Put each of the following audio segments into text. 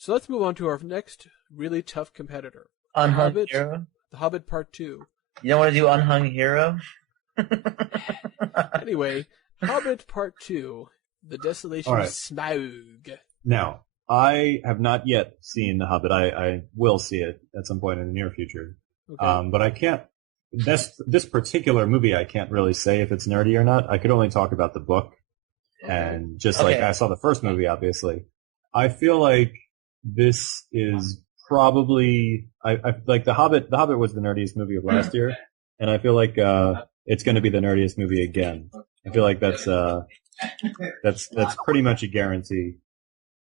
So let's move on to our next really tough competitor. Unhung Hero? The Hobbit Part 2. You don't want to do Unhung Hero? Anyway, Hobbit Part 2, The Desolation of Smaug. Now, I have not yet seen The Hobbit. I will see it at some point in the near future. Okay. But I can't, this particular movie, I can't really say if it's nerdy or not. I could only talk about the book. And just like I saw the first movie, obviously. I feel like this is probably, I like The Hobbit was the nerdiest movie of last year. And I feel like, it's going to be the nerdiest movie again. I feel like that's pretty much a guarantee.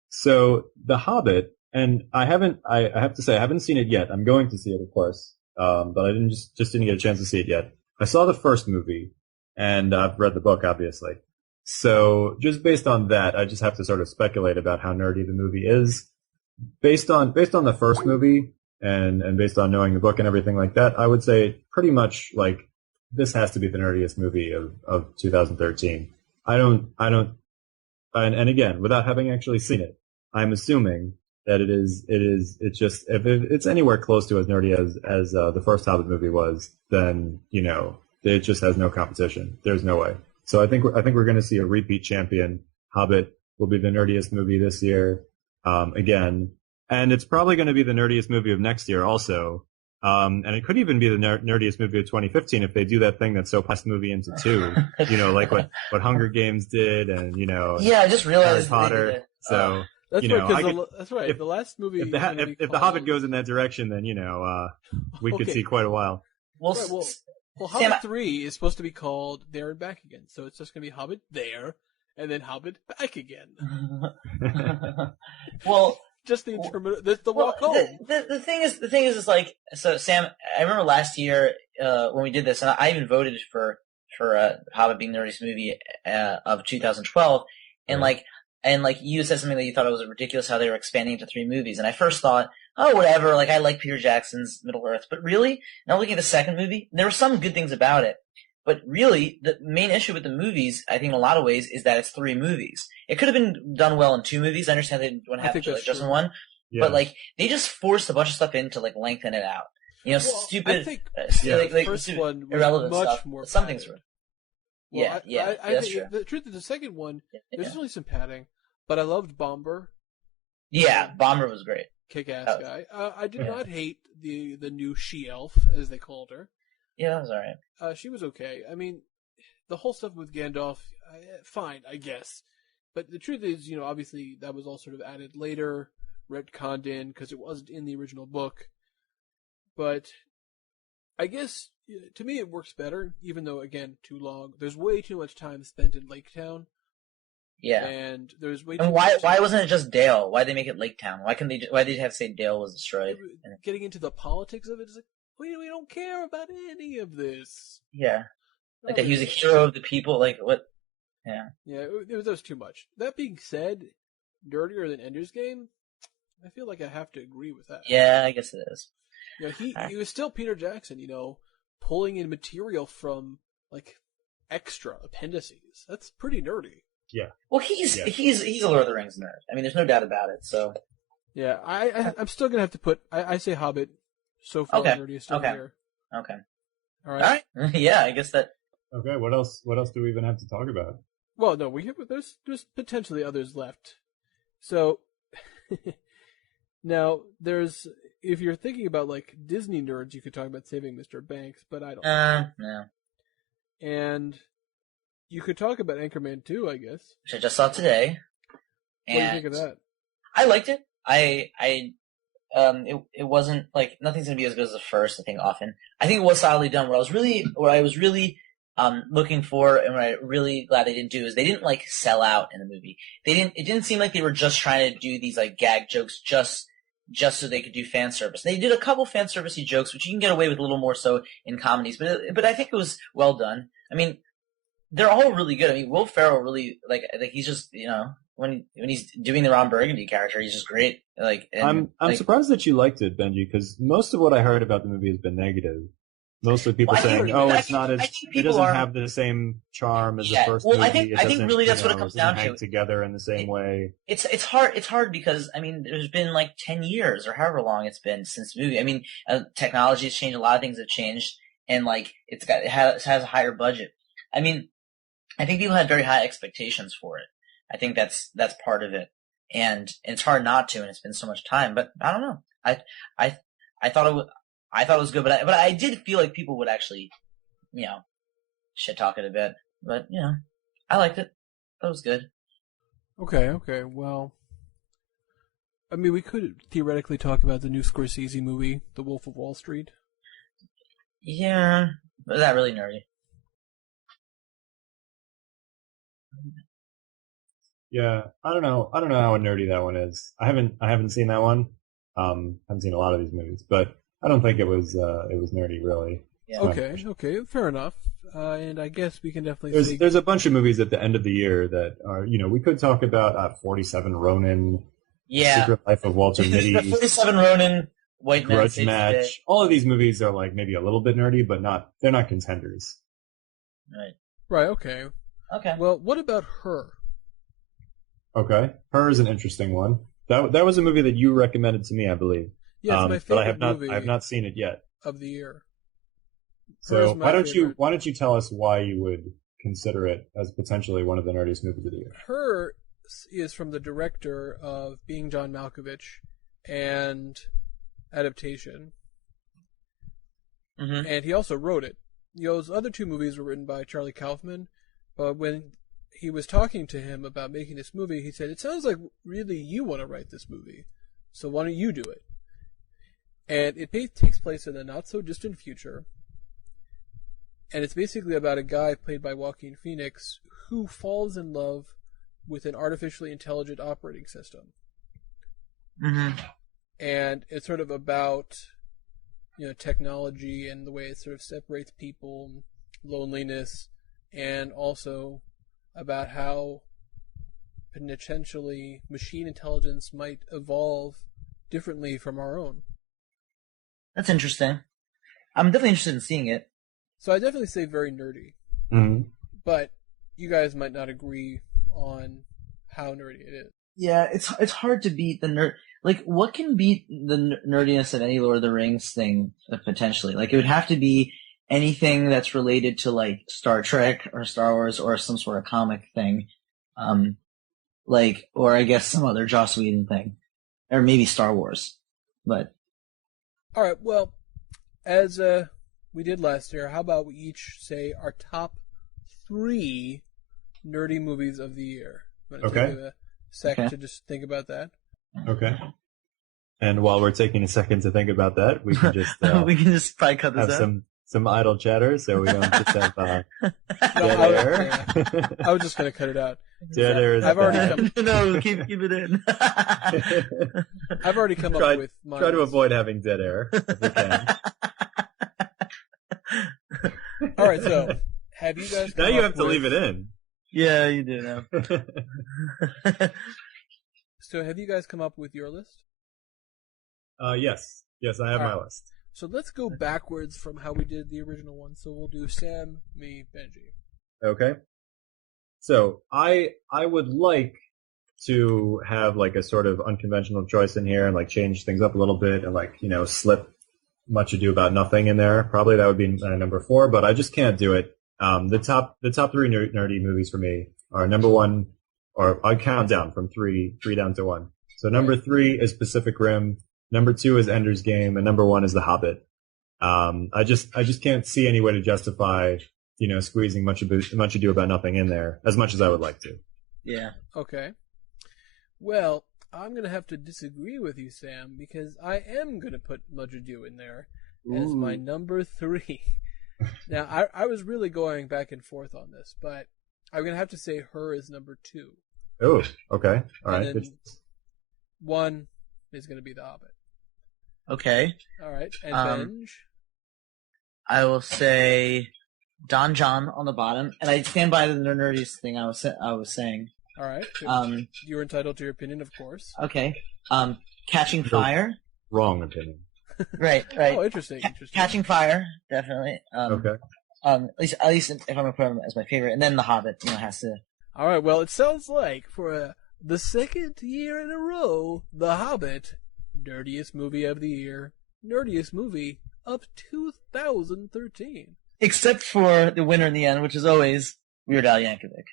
So The Hobbit, and I have to say I haven't seen it yet. I'm going to see it, of course. But I just didn't get a chance to see it yet. I saw the first movie and I've read the book, obviously. So just based on that, I just have to sort of speculate about how nerdy the movie is. Based on the first movie and based on knowing the book and everything like that, I would say pretty much like this has to be the nerdiest movie of 2013. And again, without having actually seen it, I'm assuming that it's just, if it's anywhere close to as nerdy as the first Hobbit movie was, then, it just has no competition. There's no way. So I think we're going to see a repeat champion. Hobbit will be the nerdiest movie this year, again. And it's probably going to be the nerdiest movie of next year also. And it could even be the nerdiest movie of 2015 if they do that thing that's so past movie into two, like what Hunger Games did and, Yeah, I just realized Harry Potter. So, that's right, that's right. If, the last movie. If the Hobbit goes in that direction, then, we could see quite a while. Well, Hobbit 3 is supposed to be called There and Back Again. So it's just going to be Hobbit There and then Hobbit Back Again. Well, just the walk home. The thing is like, so Sam, I remember last year, when we did this, and I even voted for Hobbit being the nerdiest movie, of 2012, and right. like you said something that you thought it was ridiculous how they were expanding into 3 movies, and I first thought, oh, whatever, like I like Peter Jackson's Middle-earth, but really, now looking at the second movie, there were some good things about it. But really, the main issue with the movies, I think in a lot of ways, is that it's 3 movies. It could have been done well in 2 movies. I understand they didn't want to have it just in one. Yeah. But, like, they just forced a bunch of stuff in to, like, lengthen it out. Stupid, I think, the first one was irrelevant much stuff. more Some things were. Well, I think true. The truth is the second one, there's only some padding, but I loved Bomber. Yeah, Bomber was great. Kick-ass guy. I did not hate the new she-elf, as they called her. Yeah, that was alright. She was okay. I mean, the whole stuff with Gandalf, fine, I guess. But the truth is, obviously that was all sort of added later, retconned in, because it wasn't in the original book. But I guess, to me it works better, even though, again, too long. There's way too much time spent in Lake Town. Yeah. And there's way too much why wasn't it just Dale? Why'd they make it Lake Town? Why did they have to say Dale was destroyed? Getting into the politics of it is like, we don't care about any of this. Yeah. Like that he was a hero of the people, like what? Yeah. Yeah, it was too much. That being said, dirtier than Ender's Game, I feel like I have to agree with that. Yeah, I guess it is. He was still Peter Jackson, pulling in material from, like, extra appendices. That's pretty nerdy. Yeah. Well, he's a Lord of the Rings nerd. I mean, there's no doubt about it, so. Yeah, I'm still gonna have to put, I say Hobbit. So far, nerdiest over here. Okay. All right. Yeah, I guess that. Okay. What else do we even have to talk about? Well, no, there's potentially others left. So now if you're thinking about like Disney nerds, you could talk about Saving Mr. Banks, but I don't. No. And you could talk about Anchorman 2, I guess. Which I just saw today. What do you think of that? I liked it. It wasn't like nothing's gonna be as good as the first. I think often. I think it was solidly done. What I was really looking for, and what I'm really glad they didn't do is they didn't like sell out in the movie. It didn't seem like they were just trying to do these like gag jokes just so they could do fan service. They did a couple fan servicey jokes, which you can get away with a little more so in comedies, but I think it was well done. I mean, they're all really good. I mean, Will Ferrell really like he's just when he's doing the Ron Burgundy character, he's just great. I'm surprised that you liked it, Benji, because most of what I heard about the movie has been negative. Mostly people Well, I think- saying, "Oh, I it's not as think it people doesn't are- have the same charm as the Yeah, first well, movie. I think doesn't, really that's what it it comes doesn't down hang to. together in the same way." It's hard because I mean there's been like 10 years or however long it's been since the movie. I mean technology has changed, a lot of things have changed, and like it has a higher budget. I mean I think people had very high expectations for it. I think that's part of it, and it's hard not to. And it's been so much time, but I don't know. I thought it was good, but I did feel like people would actually, shit talk it a bit. But I liked it. That was good. Okay. Well, I mean, we could theoretically talk about the new Scorsese movie, The Wolf of Wall Street. Yeah, but is that really nerdy? Yeah, I don't know how nerdy that one is. I haven't seen that one. Haven't seen a lot of these movies, but I don't think it was nerdy really. Yeah. Okay, fair enough. And I guess we can definitely see... There's a bunch of movies at the end of the year that are, we could talk about 47 Ronin, Secret Life of Walter Mitty, 47 Ronin, White Man Grudge Saves the Match. Day. All of these movies are like maybe a little bit nerdy, but they're not contenders. Right, okay. Okay. Well, what about Her? Okay, Her is an interesting one. That was a movie that you recommended to me, I believe. Yeah, it's my favorite but movie I have not seen it yet. Of the year. So why don't you tell us why you would consider it as potentially one of the nerdiest movies of the year? Her is from the director of Being John Malkovich and Adaptation. Mm-hmm. And he also wrote it. His other two movies were written by Charlie Kaufman, but when he was talking to him about making this movie, he said, "It sounds like really you want to write this movie, so why don't you do it?" And it takes place in the not-so-distant future, and it's basically about a guy played by Joaquin Phoenix who falls in love with an artificially intelligent operating system. Mm-hmm. And it's sort of about, technology and the way it sort of separates people, loneliness, and also about how potentially machine intelligence might evolve differently from our own. That's interesting. I'm definitely interested in seeing it. So I definitely say very nerdy. Mm-hmm. But you guys might not agree on how nerdy it is. Yeah, it's hard to beat the nerd. Like, what can beat the nerdiness of any Lord of the Rings thing, potentially? Like, it would have to be anything that's related to, like, Star Trek or Star Wars or some sort of comic thing. Or I guess some other Joss Whedon thing. Or maybe Star Wars. But... Alright, well, as we did last year, how about we each say our top 3 nerdy movies of the year? Okay. Take a sec to just think about that. Okay. And while we're taking a second to think about that, we can just we can just probably cut this have out. some idle chatter, so we don't just have dead I air. was just going to cut it out. Dead air is I've already bad. No, keep it in. I've already come up with mine. Try to avoid having dead air if we can. All right, so have you guys? Now you have to leave it in. Yeah, you do now. So have you guys come up with your list? Yes, I have my list. So let's go backwards from how we did the original one. So we'll do Sam, me, Benji. Okay. So I would like to have like a sort of unconventional choice in here and like change things up a little bit and like, slip Much Ado About Nothing in there. Probably that would be number 4, but I just can't do it. The top 3 nerdy movies for me are number 1, or I count down from 3 down to 1. So number 3 is Pacific Rim, number 2 is Ender's Game, and number 1 is The Hobbit. I just can't see any way to justify, squeezing Much Ado About Nothing in there as much as I would like to. Yeah. Okay. Well, I'm going to have to disagree with you, Sam, because I am going to put Much Ado in there as my number 3. Now, I was really going back and forth on this, but I'm going to have to say Her is number 2. Oh, okay. All right. And then 1 is going to be The Hobbit. Okay. All right. And Benj? I will say Don John on the bottom, and I stand by the nerdiest thing I was saying. All right. You're entitled to your opinion, of course. Okay. Catching Fire. Wrong opinion. Right, right. Oh, interesting. Catching Fire, definitely. Okay. At least if I'm gonna put him as my favorite, and then The Hobbit, has to. All right. Well, it sounds like for the second year in a row, The Hobbit, nerdiest movie of the year, nerdiest movie of 2013. Except for the winner in the end, which is always Weird Al Yankovic.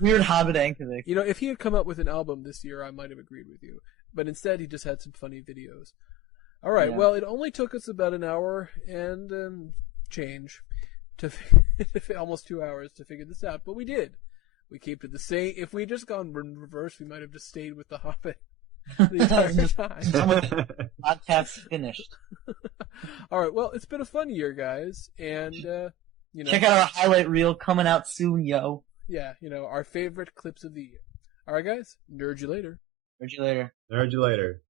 Weird Hobbit Yankovic. If he had come up with an album this year, I might have agreed with you. But instead, he just had some funny videos. All right. Yeah. Well, it only took us about an hour and change to almost 2 hours to figure this out, but we did. We kept it the same. If we had just gone in reverse, we might have just stayed with The Hobbit the entire time. Podcast finished. All right. Well, it's been a fun year, guys, and check out our highlight reel coming out soon, yo. Yeah, our favorite clips of the year. All right, guys. Nerd you later. Nerd you later. Nerd you later.